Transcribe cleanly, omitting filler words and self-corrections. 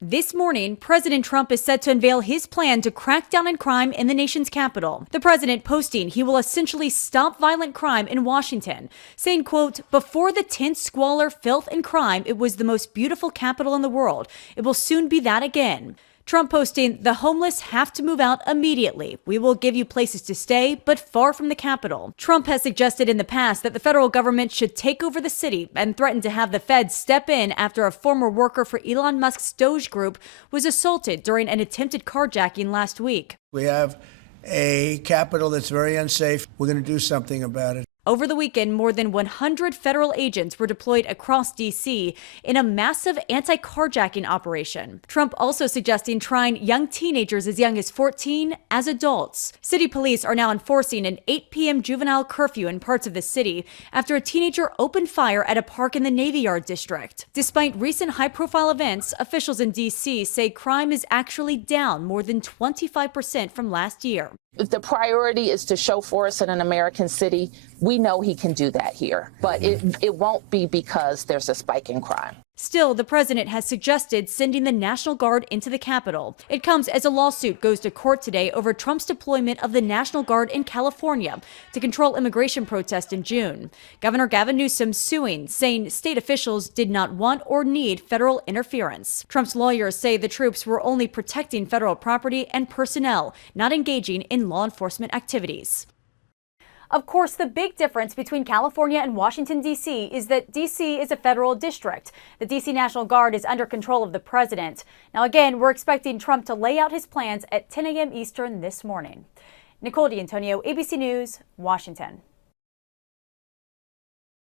This morning, President Trump is set to unveil his plan to crack down on crime in the nation's capital. The president posting he will essentially stop violent crime in Washington, saying, quote, "Before the tint, squalor, filth, and crime, it was the most beautiful capital in the world. It will soon be that again." Trump posting, "The homeless have to move out immediately. We will give you places to stay, but far from the capital." Trump has suggested in the past that the federal government should take over the city and threatened to have the feds step in after a former worker for Elon Musk's Doge Group was assaulted during an attempted carjacking last week. We have a capital that's very unsafe. We're going to do something about it. Over the weekend, more than 100 federal agents were deployed across D.C. in a massive anti-carjacking operation. Trump also suggesting trying young teenagers as young as 14 as adults. City police are now enforcing an 8 p.m. juvenile curfew in parts of the city after a teenager opened fire at a park in the Navy Yard district. Despite recent high-profile events, officials in D.C. say crime is actually down more than 25% from last year. If the priority is to show force in an American city, we know he can do that here. But it won't be because there's a spike in crime. Still, the president has suggested sending the National Guard into the Capitol. It comes as a lawsuit goes to court today over Trump's deployment of the National Guard in California to control immigration protests in June. Governor Gavin Newsom suing, saying state officials did not want or need federal interference. Trump's lawyers say the troops were only protecting federal property and personnel, not engaging in law enforcement activities. Of course, the big difference between California and Washington, D.C. is that D.C. is a federal district. The D.C. National Guard is under control of the president. Now, again, we're expecting Trump to lay out his plans at 10 a.m. Eastern this morning. Nicole D'Antonio, ABC News, Washington.